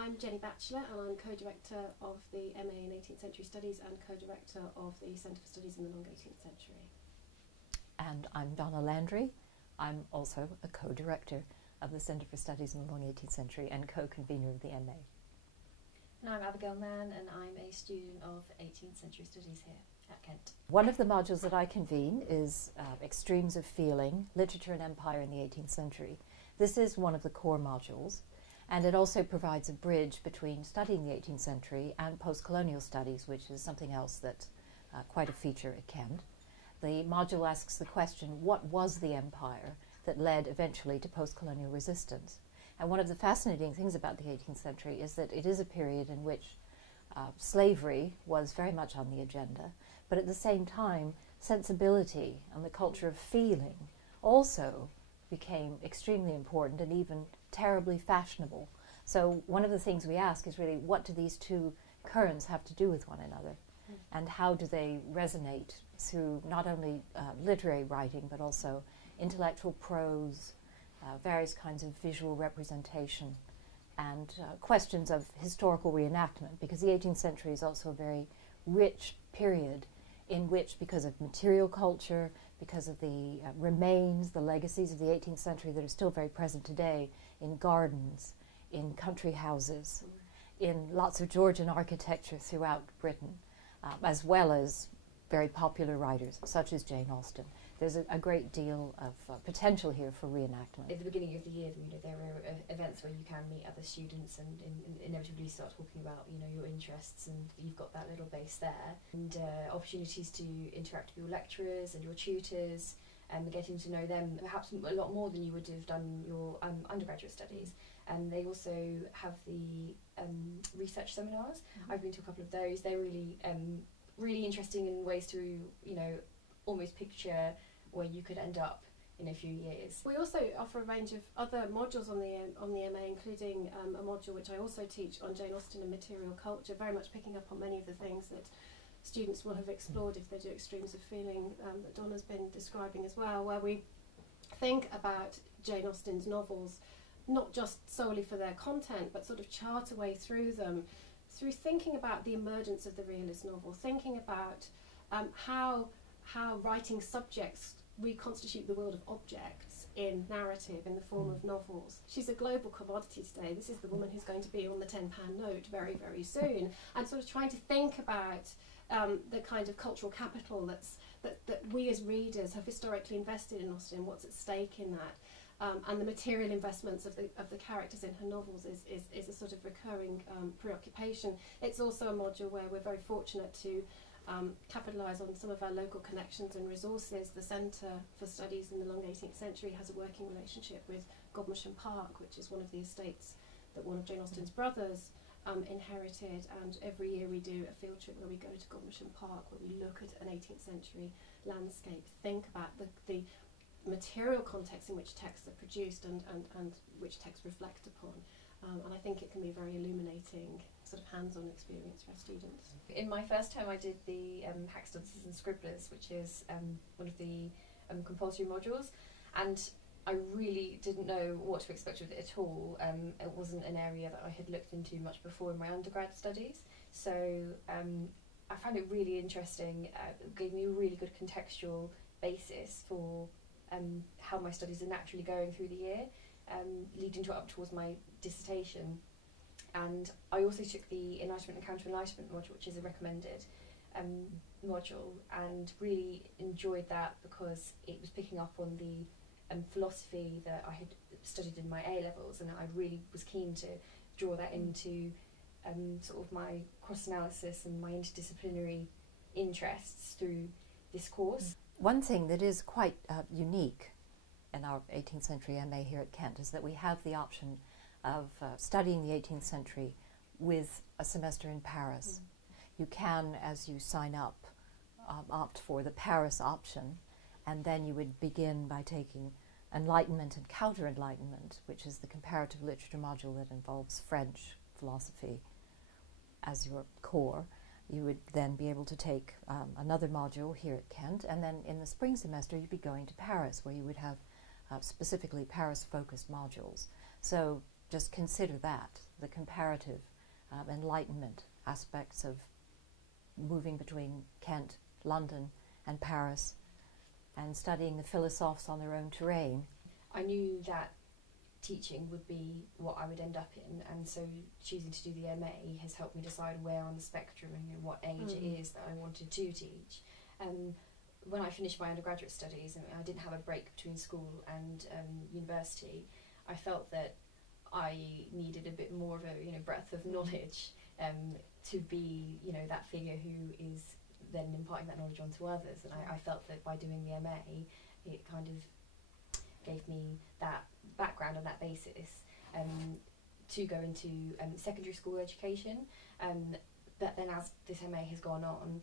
I'm Jennie Batchelor and I'm co-director of the MA in 18th Century Studies and co-director of the Centre for Studies in the Long 18th Century. And I'm Donna Landry. I'm also a co-director of the Centre for Studies in the Long 18th Century and co-convener of the MA. And I'm Abigail Mann and I'm a student of 18th Century Studies here at Kent. One of the modules that I convene is Extremes of Feeling, Literature and Empire in the 18th Century. This is one of the core modules, and it also provides a bridge between studying the 18th century and post-colonial studies, which is something else that's quite a feature at Kent. The module asks the question, what was the empire that led eventually to post-colonial resistance? And one of the fascinating things about the 18th century is that it is a period in which slavery was very much on the agenda, but at the same time, sensibility and the culture of feeling also became extremely important and even terribly fashionable. So one of the things we ask is really, what do these two currents have to do with one another? And how do they resonate through not only literary writing, but also intellectual prose, various kinds of visual representation, and questions of historical reenactment, because the 18th century is also a very rich period in which, because of material culture, because of the remains, the legacies of the 18th century that are still very present today in gardens, in country houses, in lots of Georgian architecture throughout Britain, as well as very popular writers such as Jane Austen. There's a great deal of potential here for reenactment. At the beginning of the year, there are events where you can meet other students and inevitably start talking about your interests, and you've got that little base there. And opportunities to interact with your lecturers and your tutors, and getting to know them perhaps a lot more than you would have done your undergraduate studies. And they also have the research seminars. I've been to a couple of those. They're really interesting in ways to almost picture where you could end up in a few years. We also offer a range of other modules on the MA, including a module which I also teach on Jane Austen and material culture, very much picking up on many of the things that students will have explored if they do Extremes of Feeling that Donna's been describing as well, where we think about Jane Austen's novels not just solely for their content, but sort of chart a way through them, through thinking about the emergence of the realist novel, thinking about how writing subjects reconstitute the world of objects in narrative in the form of novels. She's a global commodity today. This is the woman who's going to be on the £10 note very, very soon. And sort of trying to think about the kind of cultural capital that we as readers have historically invested in Austen, what's at stake in that. And the material investments of the characters in her novels is a sort of recurring preoccupation. It's also a module where we're very fortunate to capitalise on some of our local connections and resources. The Centre for Studies in the Long 18th Century has a working relationship with Godmersham Park, which is one of the estates that one of Jane Austen's brothers inherited, and every year we do a field trip where we go to Godmersham Park, where we look at an 18th century landscape, think about the material context in which texts are produced and which texts reflect upon. And I think it can be a very illuminating sort of hands-on experience for our students. In my first term I did the Hacks, Dunces and Scribblers, which is one of the compulsory modules, and I really didn't know what to expect with it at all. It wasn't an area that I had looked into much before in my undergrad studies, so I found it really interesting. It gave me a really good contextual basis for how my studies are naturally going through the year, leading up towards my dissertation. And I also took the Enlightenment and Counter-Enlightenment module, which is a recommended module, and really enjoyed that because it was picking up on the philosophy that I had studied in my A-levels, and I really was keen to draw that into sort of my cross-analysis and my interdisciplinary interests through this course. One thing that is quite unique in our 18th century MA here at Kent is that we have the option of studying the 18th century with a semester in Paris. You can, as you sign up, opt for the Paris option, and then you would begin by taking Enlightenment and Counter-Enlightenment, which is the comparative literature module that involves French philosophy as your core. You would then be able to take another module here at Kent, and then in the spring semester you'd be going to Paris, where you would have specifically Paris-focused modules. So just consider that, the comparative Enlightenment aspects of moving between Kent, London and Paris, and studying the philosophes on their own terrain. I knew that teaching would be what I would end up in, and so choosing to do the MA has helped me decide where on the spectrum and what age it is that I wanted to teach. When I finished my undergraduate studies, and I didn't have a break between school and university, I felt that I needed a bit more of a breadth of knowledge to be that figure who is then imparting that knowledge onto others, and I felt that by doing the MA it kind of gave me that background and that basis to go into secondary school education. But then as this MA has gone on,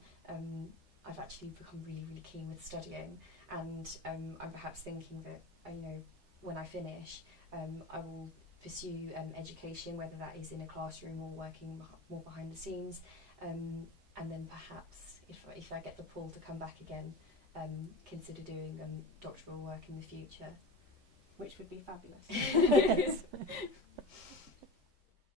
I've actually become really, really keen with studying, and I'm perhaps thinking that when I finish I will pursue education, whether that is in a classroom or working more behind the scenes, and then perhaps if I get the pull to come back again, consider doing doctoral work in the future. Which would be fabulous.